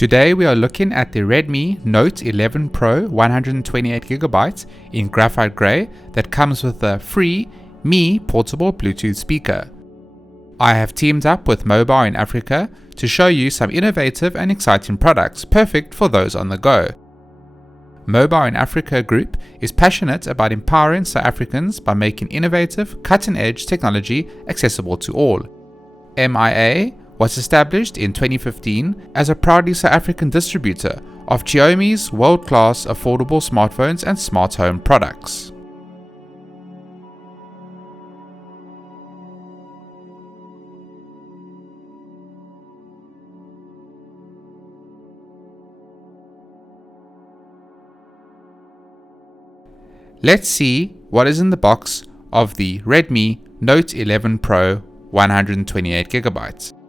Today we are looking at the Redmi Note 11 Pro 128GB in graphite grey that comes with a free Mi portable Bluetooth speaker. I have teamed up with Mobile in Africa to show you some innovative and exciting products perfect for those on the go. Mobile in Africa Group is passionate about empowering South Africans by making innovative, cutting-edge technology accessible to all. MIA was established in 2015 as a proudly South African distributor of Xiaomi's world-class affordable smartphones and smart home products. Let's see what is in the box of the Redmi Note 11 Pro 128GB.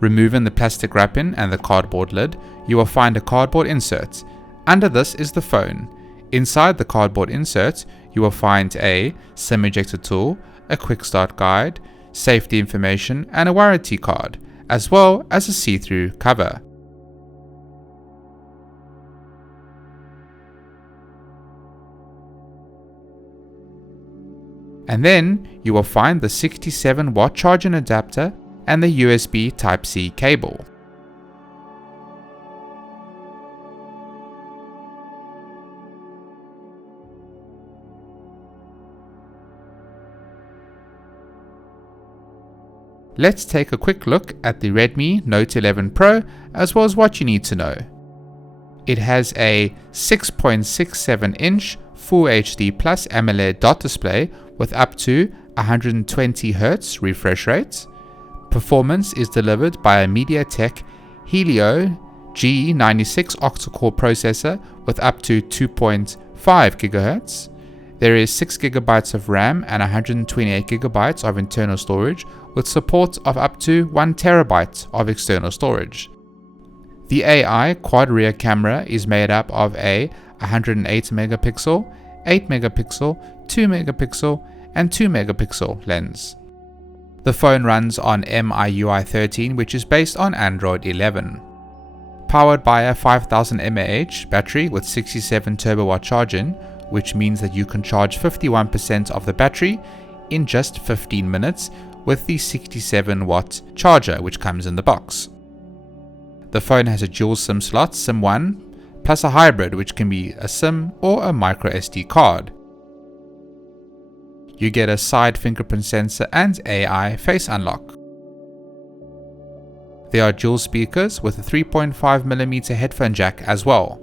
Removing the plastic wrapping and the cardboard lid, you will find a cardboard insert. Under this is the phone. Inside the cardboard insert, you will find a SIM ejector tool, a quick start guide, safety information and a warranty card, as well as a see-through cover. And then you will find the 67-watt charging adapter and the USB Type-C cable. Let's take a quick look at the Redmi Note 11 Pro as well as what you need to know. It has a 6.67-inch Full HD Plus AMOLED dot display with up to 120Hz refresh rate. Performance is delivered by a MediaTek Helio G96 octa-core processor with up to 2.5 GHz. There is 6 GB of RAM and 128 GB of internal storage with support of up to 1 TB of external storage. The AI quad rear camera is made up of a 108 megapixel, 8 megapixel, 2 megapixel and 2 megapixel lens. The phone runs on MIUI 13, which is based on Android 11. Powered by a 5000 mAh battery with 67 turbo-watt charging, which means that you can charge 51% of the battery in just 15 minutes with the 67-watt charger which comes in the box. The phone has a dual SIM slot, SIM 1, plus a hybrid which can be a SIM or a micro SD card. You get a side fingerprint sensor and AI face unlock. There are dual speakers with a 3.5mm headphone jack as well.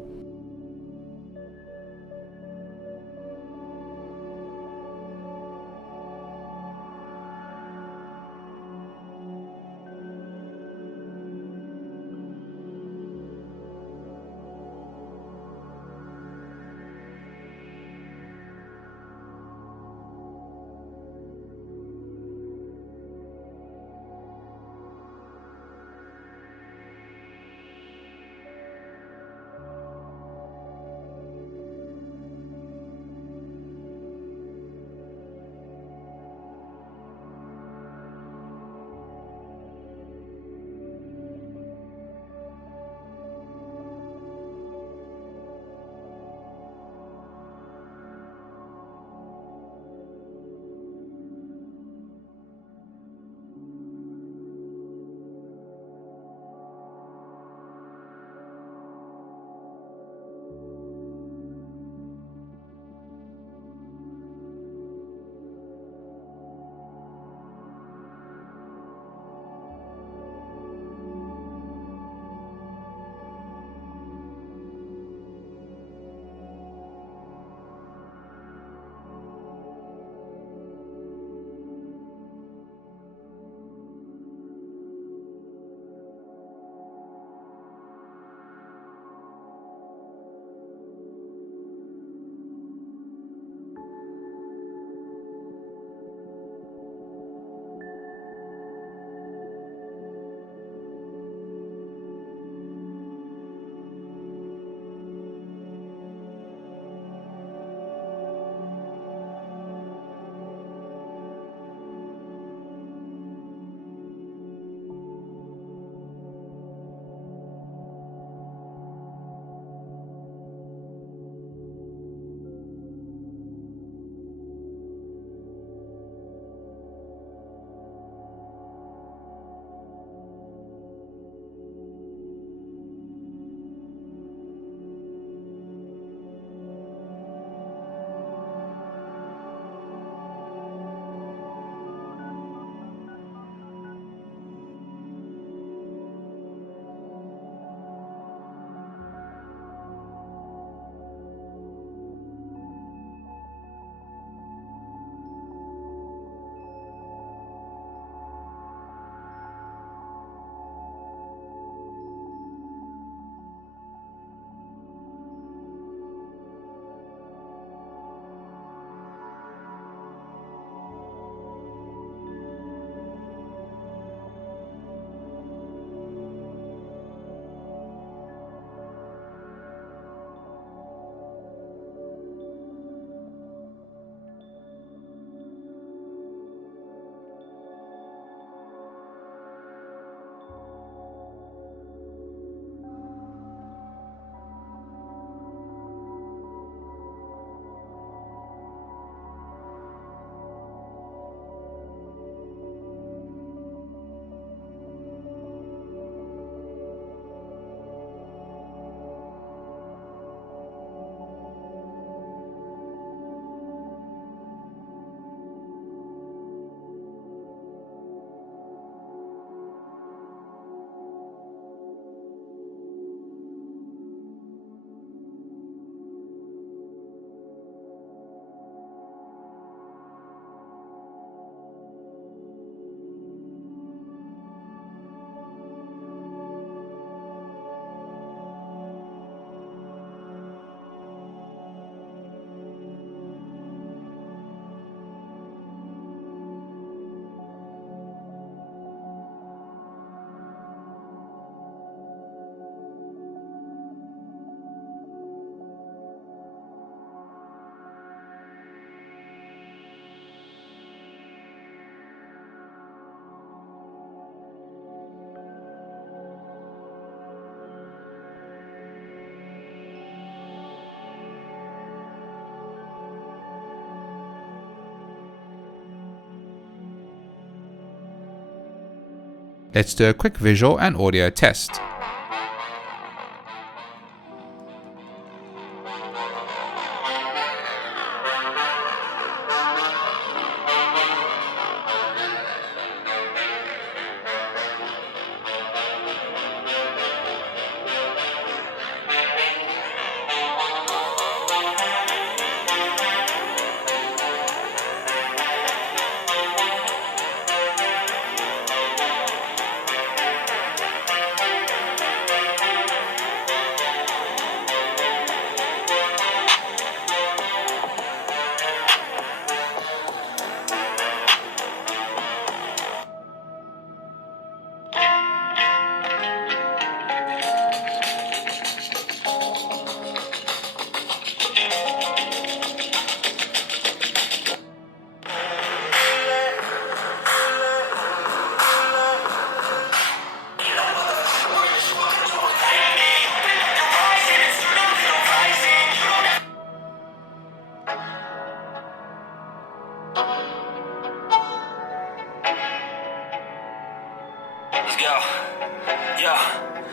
Let's do a quick visual and audio test.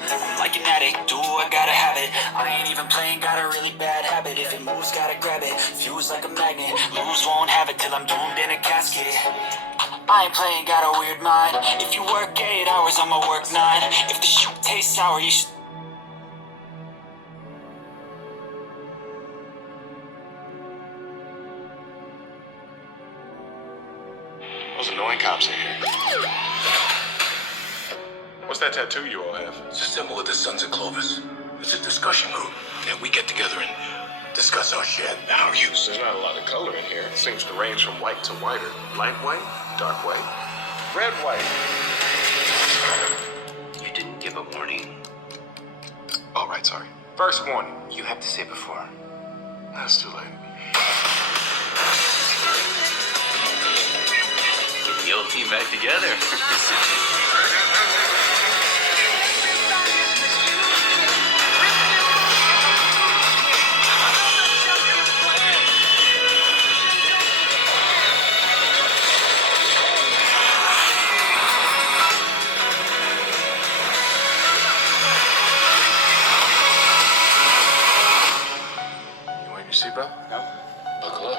I'm like an addict, do I gotta have it. I ain't even playing, got a really bad habit. If it moves, gotta grab it, fuse like a magnet. Lose, won't have it till I'm doomed in a casket. I ain't playing, got a weird mind. If you work 8 hours, I'ma work 9. If the shoot tastes sour, you should. Those annoying cops are here. What's that tattoo you all have? It's a symbol of the Sons of Clovis. It's a discussion group. And we get together and discuss our shit, our use. There's not a lot of color in here. It seems to range from white to whiter. Light white, dark white, red white. You didn't give a warning. All right, sorry. First warning. You have to say before. That's too late. Get the old team back together. Seatbelt? No. Buckle up.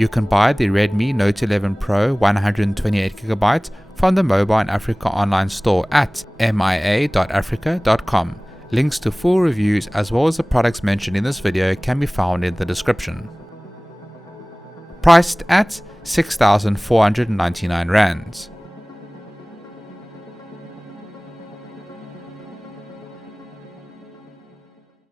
You can buy the Redmi Note 11 Pro 128GB from the Mobile in Africa online store at mia.africa.com. Links to full reviews as well as the products mentioned in this video can be found in the description. Priced at 6,499 Rands.